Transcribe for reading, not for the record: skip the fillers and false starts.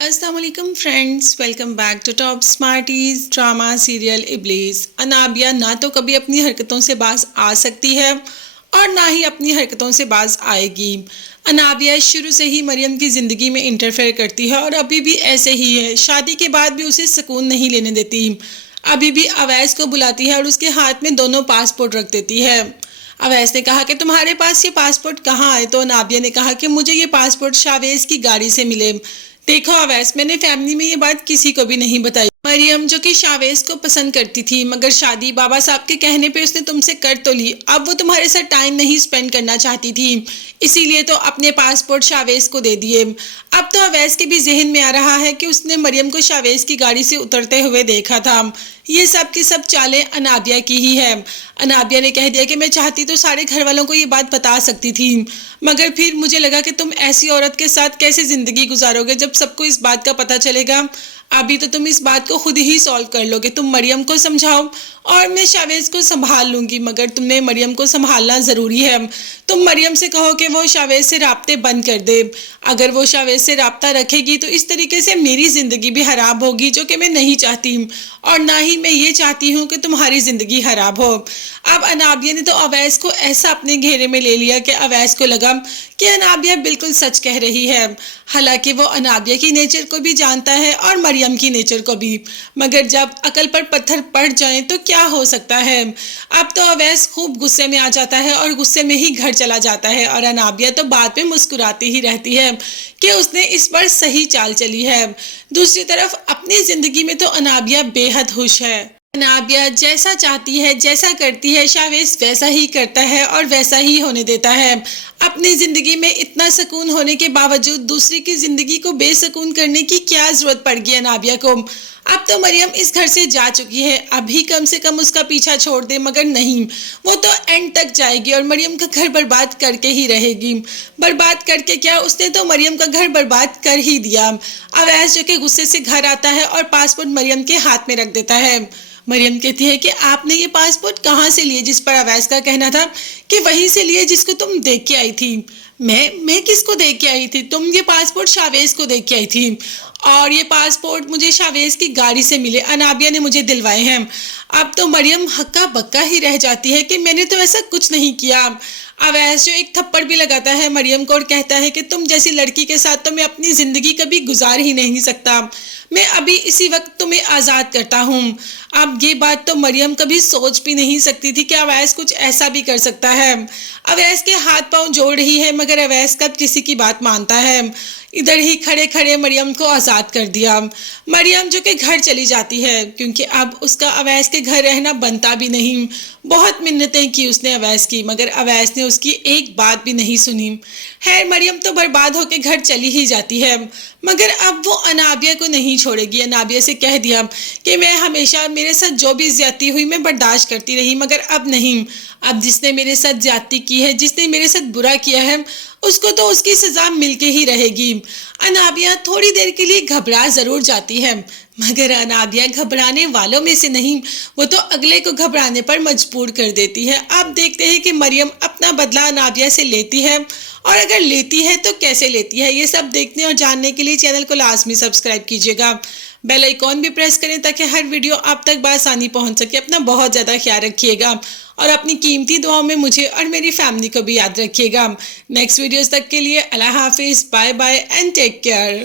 अस्सलाम वालेकुम friends, welcome back to top smarties drama serial Iblees. Anabia ना तो कभी अपनी हरकतों से बाज आ सकती है और ना ही अपनी हरकतों से बाज आएगी। अनाबिया शुरू से ही मरियम की ज़िंदगी में इंटरफेयर करती है और अभी भी ऐसे ही है। शादी के बाद भी उसे सुकून नहीं लेने देती। अभी भी अवैस को बुलाती है और उसके हाथ में दोनों पासपोर्ट रख देती है। अवैस ने कहा कि तुम्हारे पास ये पासपोर्ट कहाँ आए, तो अनाबिया ने कहा कि मुझे ये पासपोर्ट शावेज की गाड़ी से मिले। देखो अवैस, मैंने फैमिली में ये बात किसी को भी नहीं बताई। मरियम जो कि शावेज को पसंद करती थी, मगर शादी बाबा साहब के कहने पे उसने तुमसे कर तो ली। अब वो तुम्हारे साथ टाइम नहीं स्पेंड करना चाहती थी, इसीलिए तो अपने पासपोर्ट शावेज को दे दिए। अब तो अवैस के भी जहन में आ रहा है कि उसने मरियम को शावेज की गाड़ी से उतरते हुए देखा था। ये सब की सब चालें अनाबिया की ही है। अनाबिया ने कह दिया कि मैं चाहती तो सारे घर वालों को ये बात बता सकती थी, मगर फिर मुझे लगा कि तुम ऐसी औरत के साथ कैसे जिंदगी गुजारोगे जब सबको इस बात का पता चलेगा। अभी तो तुम इस बात को खुद ही सॉल्व कर लोगे। तुम मरियम को समझाओ और मैं शावेज को संभाल लूंगी, मगर तुमने मरियम को संभालना ज़रूरी है। तुम मरियम से कहो कि वो शावेज से राब्ते बंद कर दे। अगर वो शावेज से राब्ता रखेगी तो इस तरीके से मेरी ज़िंदगी भी खराब होगी, जो कि मैं नहीं चाहती, और ना ही मैं ये चाहती हूँ कि तुम्हारी ज़िंदगी खराब हो। अब अनाबिया ने तो अवैस को ऐसा अपने घेरे में ले लिया कि अवैस को लगा कि अनाबिया बिल्कुल सच कह रही है। हालांकि वो अनाबिया की नेचर को भी जानता है और मरियम की नेचर को भी, मगर जब अकल पर पत्थर पड़ जाएं तो क्या हो सकता है। अब तो अवैस खूब गुस्से में आ जाता है और गुस्से में ही घर चला जाता है, और अनाबिया तो बाद में मुस्कुराती ही रहती है कि उसने इस बार सही चाल चली है। दूसरी तरफ अपनी जिंदगी में तो अनाबिया बेहद खुश है। अनाबिया जैसा चाहती है, जैसा करती है, शावेज वैसा ही करता है और वैसा ही होने देता है। अपनी जिंदगी में इतना सुकून होने के बावजूद दूसरी की जिंदगी को बेसुकून करने की क्या जरूरत पड़ गई अनाबिया को। अब तो मरियम इस घर से जा चुकी है, अभी कम से कम उसका पीछा छोड़ दे, मगर नहीं, वो तो एंड तक जाएगी और मरियम का घर बर्बाद करके ही रहेगी। बर्बाद करके क्या, उसने तो मरियम का घर बर्बाद कर ही दिया। अवैस जो कि गुस्से से घर आता है और पासपोर्ट मरियम के हाथ में रख देता है। मरियम कहती है कि आपने ये पासपोर्ट कहाँ से लिए, जिस पर अवैस का कहना था कि वहीं से लिए जिसको तुम देख के आई थी। मैं किसको देख के आई थी? तुम ये पासपोर्ट शावेज को देख के आई थी, और ये पासपोर्ट मुझे शावेज की गाड़ी से मिले, अनाबिया ने मुझे दिलवाए हैं। अब तो मरियम हक्का बक्का ही रह जाती है कि मैंने तो ऐसा कुछ नहीं किया। अवैस जो एक थप्पड़ भी लगाता है मरियम को और कहता है कि तुम जैसी लड़की के साथ तो मैं अपनी ज़िंदगी कभी गुजार ही नहीं सकता। मैं अभी इसी वक्त तुम्हें आज़ाद करता हूँ। अब ये बात तो मरियम कभी सोच भी नहीं सकती थी कि अवैस कुछ ऐसा भी कर सकता है। अवैस के हाथ पांव जोड़ रही है, मगर अवैस कब किसी की बात मानता है। इधर ही खड़े खड़े मरियम को आज़ाद कर दिया। मरियम जो कि घर चली जाती है, क्योंकि अब उसका अवैस के घर रहना बनता भी नहीं। बहुत मिन्नतें की उसने अवैस की, मगर अवैस ने उसकी एक बात भी नहीं सुनी। खैर मरियम तो बर्बाद होकर घर चली ही जाती है, मगर अब वो अनाबिया को नहीं छोड़ेगी। अनाबिया से कह दिया कि मैं हमेशा, मेरे साथ जो भी ज्यादती हुई मैं बर्दाश्त करती रही, मगर अब नहीं। अब जिसने मेरे साथ ज्यादती की है, जिसने मेरे साथ बुरा किया है, उसको तो उसकी सजा मिलके ही रहेगी। अनाबिया थोड़ी देर के लिए घबरा जरूर जाती है, मगर अनाबिया घबराने वालों में से नहीं, वो तो अगले को घबराने पर मजबूर कर देती है। अब देखते हैं कि मरियम अपना बदला अनाबिया से लेती है, और अगर लेती है तो कैसे लेती है। ये सब देखने और जानने के लिए चैनल को लाजमी सब्सक्राइब कीजिएगा, बेल आइकॉन भी प्रेस करें ताकि हर वीडियो आप तक बआसानी पहुंच सके। अपना बहुत ज़्यादा ख्याल रखिएगा और अपनी कीमती दुआओं में मुझे और मेरी फैमिली को भी याद रखिएगा। नेक्स्ट वीडियोस तक के लिए अल्लाह हाफिज़, bye bye and take care.